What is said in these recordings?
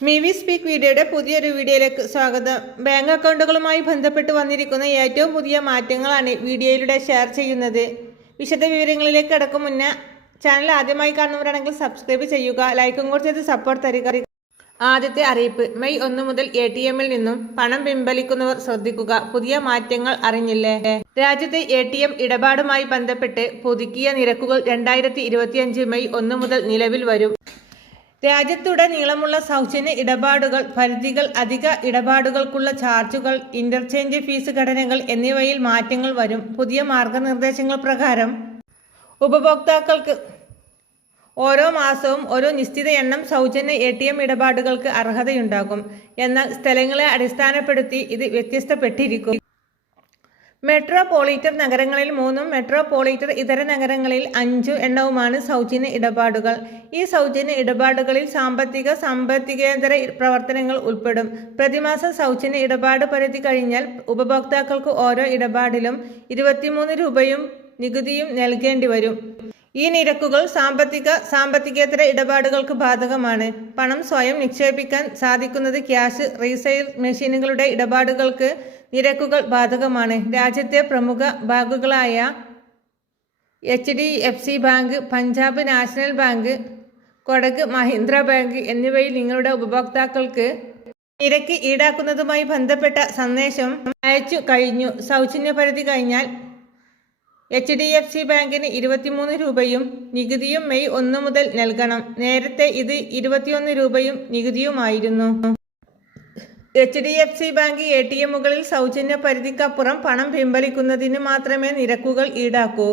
Mivi speak വീഡിയോയുടെ പുതിയൊരു വീഡിയോയിലേക്ക് സ്വാഗതം. ബാങ്ക് അക്കൗണ്ടുകളുമായി ബന്ധപ്പെട്ട് വന്നിരിക്കുന്ന ഏറ്റവും പുതിയ മാറ്റങ്ങളാണ് വീഡിയോയിലൂടെ ഷെയർ ചെയ്യുന്നത്. വിശദ വിവരങ്ങളിലേക്ക് കടക്കും മുന്നേ ചാനൽ ആദ്യമായി കാണുന്നവരാണെങ്കിൽ സബ്സ്ക്രൈബ് ചെയ്യുക, ലൈക്കും കൂടി ചെയ്ത് സപ്പോർട്ട് തരിക. ആദ്യത്തെ അറിയിപ്പ്: മെയ് 1 മുതൽ ATM-ൽ നിന്നും പണം പിൻവലിക്കുന്നവർ ശ്രദ്ധിക്കുക. പുതിയ മാറ്റങ്ങൾ അറിഞ്ഞില്ലേ? രാജ്യത്തെ ATM ഇടപാടുമായി ബന്ധപ്പെട്ട് പുതുക്കിയ നിരക്കുകൾ 2025 മെയ് 1 മുതൽ നിലവിൽ വരും. രാജ്യത്തുടനീളമുള്ള സൗജന്യ ഇടപാടുകൾ, പരിധികൾ, അധിക ഇടപാടുകൾക്കുള്ള ചാർജുകൾ, ഇന്റർചേഞ്ച് ഫീസ് ഘടനകൾ എന്നിവയിൽ മാറ്റങ്ങൾ വരും. പുതിയ മാർഗനിർദ്ദേശങ്ങൾ പ്രകാരം ഉപഭോക്താക്കൾക്ക് ഓരോ മാസവും ഒരു നിശ്ചിത എണ്ണം സൗജന്യ ATM ഇടപാടുകൾക്ക് അർഹതയുണ്ടാകും. എന്നാൽ സ്ഥലങ്ങളെ അടിസ്ഥാനപ്പെടുത്തി ഇത് വ്യത്യസ്തപ്പെട്ടിരിക്കും. മെട്രോപൊളിറ്റൻ നഗരങ്ങളിൽ 3ഉം മെട്രോപൊളിറ്റൻ ഇതര നഗരങ്ങളിൽ 5 എണ്ണവുമാണ് സൗജന്യ ഇടപാടുകൾ. ഈ സൗജന്യ ഇടപാടുകളിൽ സാമ്പത്തികേതര പ്രവർത്തനങ്ങൾ ഉൾപ്പെടും. പ്രതിമാസം സൗജന്യ ഇടപാട് പരിധി കഴിഞ്ഞാൽ ഉപഭോക്താക്കൾക്ക് ഓരോ ഇടപാടിലും 23 രൂപയും നികുതിയും നൽകേണ്ടി വരും. ഈ നിരക്കുകൾ സാമ്പത്തികേതര ഇടപാടുകൾക്ക് ബാധകമാണ്. പണം സ്വയം നിക്ഷേപിക്കാൻ സാധിക്കുന്നത് ക്യാഷ് റീസെയിൽ മെഷീനുകളുടെ ഇടപാടുകൾക്ക് നിരക്കുകൾ ബാധകമാണ്. രാജ്യത്തെ പ്രമുഖ ബാങ്കുകളായ HDFC bank, Punjab national bank, Kotak Mahindra bank എന്നിവയിൽ നിങ്ങളുടെ ഉപഭോക്താക്കൾക്ക് നിരക്ക് ഈടാക്കുന്നതുമായി ബന്ധപ്പെട്ട സന്ദേശം അയച്ചു കഴിഞ്ഞു. സൗജന്യ പരിധി കഴിഞ്ഞാൽ HDFC ബാങ്കിന് 23 രൂപയും നികുതിയും മെയ് 1 മുതൽ നൽകണം. നേരത്തെ ഇത് 21 രൂപയും നികുതിയുമായിരുന്നു. HDFC ബാങ്ക് ATM-കളിൽ സൗജന്യ പരിധിക്കപ്പുറം പണം പിൻവലിക്കുന്നതിന് മാത്രമേ നിരക്കുകൾ ഈടാക്കൂ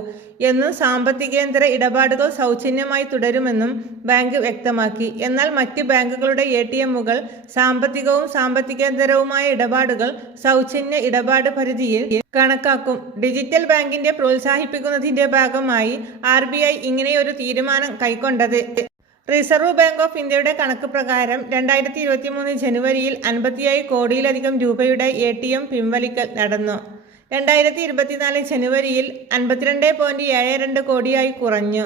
എന്നും സാമ്പത്തികേതര ഇടപാടുകൾ സൗജന്യമായി തുടരുമെന്നും ബാങ്ക് വ്യക്തമാക്കി. എന്നാൽ മറ്റ് ബാങ്കുകളുടെ ATM-കൾ സാമ്പത്തികവും സാമ്പത്തികേതരവുമായ ഇടപാടുകൾ സൗജന്യ ഇടപാട് പരിധിയിൽ കണക്കാക്കും. ഡിജിറ്റൽ ബാങ്കിന്റെ പ്രോത്സാഹിപ്പിക്കുന്നതിന്റെ ഭാഗമായി RBI ഇങ്ങനെയൊരു തീരുമാനം കൈക്കൊണ്ടത്. റിസർവ് ബാങ്ക് ഓഫ് ഇന്ത്യയുടെ കണക്ക് പ്രകാരം 2023 ജനുവരിയിൽ 57 കോടിയിലധികം രൂപയുടെ ATM പിൻവലിക്കൽ നടന്നു. 2024 ജനുവരിയിൽ 52.72 കോടിയായി കുറഞ്ഞു.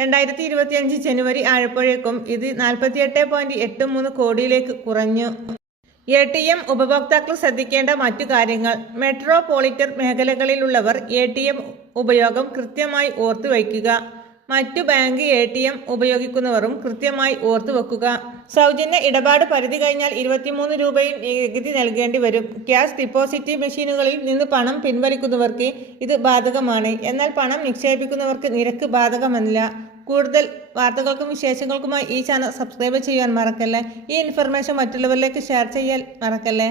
2025 ജനുവരി ആയപ്പോഴേക്കും ഇത് 48.83 കോടിയിലേക്ക് കുറഞ്ഞു. ATM ഉപഭോക്താക്കൾ ശ്രദ്ധിക്കേണ്ട മറ്റു കാര്യങ്ങൾ: മെട്രോപൊളിറ്റൻ മേഖലകളിലുള്ളവർ ATM ഉപയോഗം കൃത്യമായി ഓർത്തുവയ്ക്കുക. മറ്റു ബാങ്ക് ATM ഉപയോഗിക്കുന്നവരും കൃത്യമായി ഓർത്തുവെക്കുക. സൗജന്യ ഇടപാട് പരിധി കഴിഞ്ഞാൽ 23 രൂപയും നികുതി നൽകേണ്ടി വരും. ക്യാഷ് ഡിപ്പോസിറ്റ് മെഷീനുകളിൽ നിന്ന് പണം പിൻവലിക്കുന്നവർക്ക് ഇത് ബാധകമാണ്. എന്നാൽ പണം നിക്ഷേപിക്കുന്നവർക്ക് നിരക്ക് ബാധകമല്ല. കൂടുതൽ വാർത്തകൾക്കും വിശേഷങ്ങൾക്കുമായി ഈ ചാനൽ സബ്സ്ക്രൈബ് ചെയ്യാൻ മറക്കല്ലേ. ഈ ഇൻഫർമേഷൻ മറ്റുള്ളവരിലേക്ക് ഷെയർ ചെയ്യാൻ മറക്കല്ലേ.